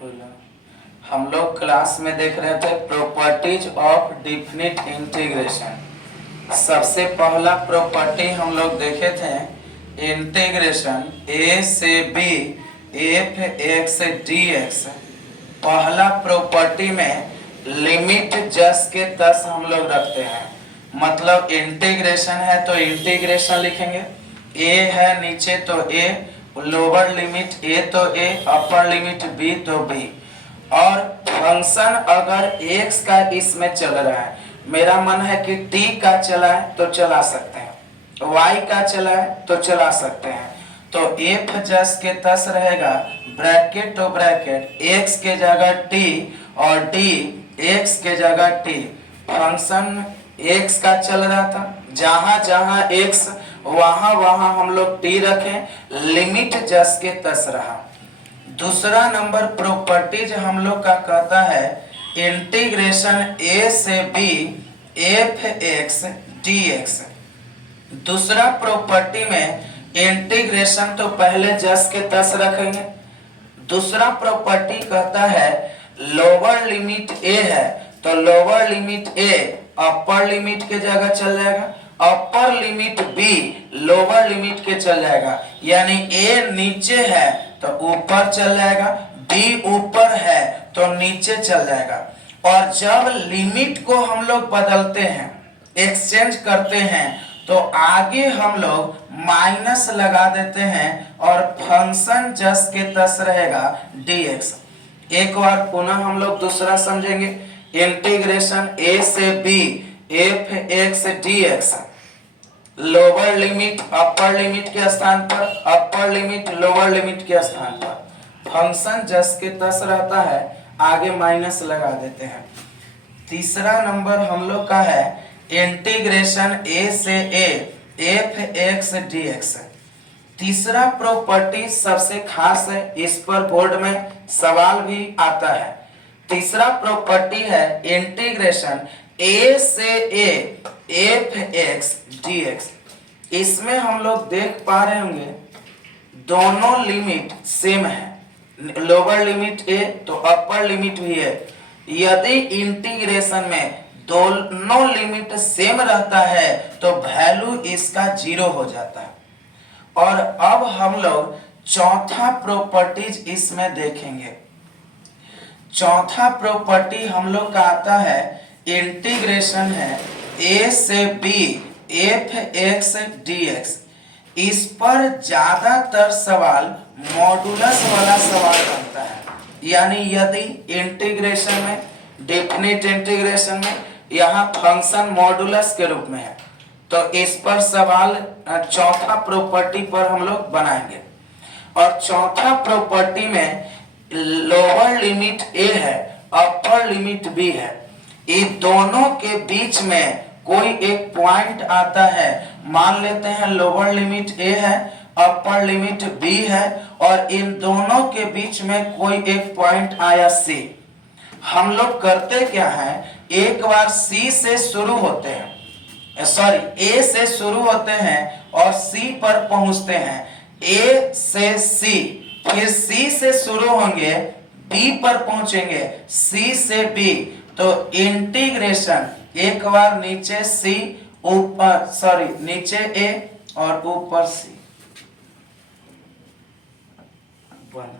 बोला हम लोग क्लास में देख रहे थे प्रॉपर्टीज ऑफ डिफिनिट इंटीग्रेशन। सबसे पहला प्रॉपर्टी हम लोग देखे थे इंटीग्रेशन ए से B F X D X. पहला प्रॉपर्टी में लिमिट जस के तस हम लोग रखते हैं, मतलब इंटीग्रेशन है तो इंटीग्रेशन लिखेंगे, ए है नीचे तो ए, लोअर लिमिट ए तो ए, अपर लिमिट बी तो बी। और फंक्शन अगर x का इसमें चल रहा है, मेरा मन है कि t का चला है तो चला सकते हैं, y का चला है तो चला सकते हैं, तो f जस के तस रहेगा ब्रैकेट तो ब्रैकेट x के जगह t और d x के जगह t। फंक्शन x का चल रहा था, जहां जहां x वहां वहां हम लोग t रखें, लिमिट जस के तस रहा। दूसरा नंबर प्रॉपर्टीज हम लोग का कहता है इंटीग्रेशन a से b F X D x. दूसरा प्रॉपर्टी में इंटीग्रेशन तो पहले जस के तस रखेंगे। दूसरा प्रॉपर्टी कहता है लोअर लिमिट a है तो lower limit a upper limit के जगह चल जाएगा, upper limit b lower limit के चल जाएगा, यानी a नीचे है तो ऊपर चल जाएगा, b ऊपर है तो नीचे चल जाएगा। और जब लिमिट को हम लोग बदलते हैं, एक्सचेंज करते हैं, तो आगे हम लोग माइनस लगा देते हैं और फंक्शन जस के तस रहेगा dx। एक बार पुनः हम लोग दूसरा समझेंगे, इंटीग्रेशन a से b F X D x. Lower limit upper limit के स्थान पर, अपर लिमिट लोअर लिमिट के स्थान पर फंक्शन जस के तस रहता है, आगे माइनस लगा देते हैं। तीसरा नंबर हम लोग का है इंटीग्रेशन a से a F X D x. तीसरा प्रॉपर्टी सबसे खास है, इस पर बोर्ड में सवाल भी आता है। तीसरा प्रॉपर्टी है इंटीग्रेशन a से a F X D x. इसमें हम लोग देख पा रहे होंगे दोनों लिमिट सेम है, लोअर लिमिट a तो अपर लिमिट भी है। यदि इंटीग्रेशन में दोनों लिमिट सेम रहता है तो वैल्यू इसका 0 हो जाता है। और अब हम लोग चौथा प्रॉपर्टीज इसमें देखेंगे। चौथा प्रॉपर्टी हम लोग का आता है इंटीग्रेशन है a से b F X D x. इस पर ज्यादातर सवाल मॉडुलस वाला सवाल बनता है, यानी यदि इंटीग्रेशन में, डेफिनिट इंटीग्रेशन में यहाँ फंक्शन मॉडुलस के रूप में है तो इस पर सवाल चौथा प्रॉपर्टी पर हम लोग बनाएंगे। और चौथा प्रॉपर्टी में लोअर लिमिट a है, अपर लिमिट b है, ये दोनों के बीच में कोई एक पॉइंट आता है। मान लेते हैं लोअर लिमिट a है, अपर लिमिट b है, और इन दोनों के बीच में कोई एक पॉइंट आया c। हम लोग करते क्या है, एक बार c से शुरू होते हैं, a से शुरू होते हैं और c पर पहुंचते हैं। a से c, फिर c से शुरू होंगे, b पर पहुंचेंगे, c से b, तो इंटीग्रेशन एक बार नीचे c ऊपर नीचे a और ऊपर c बन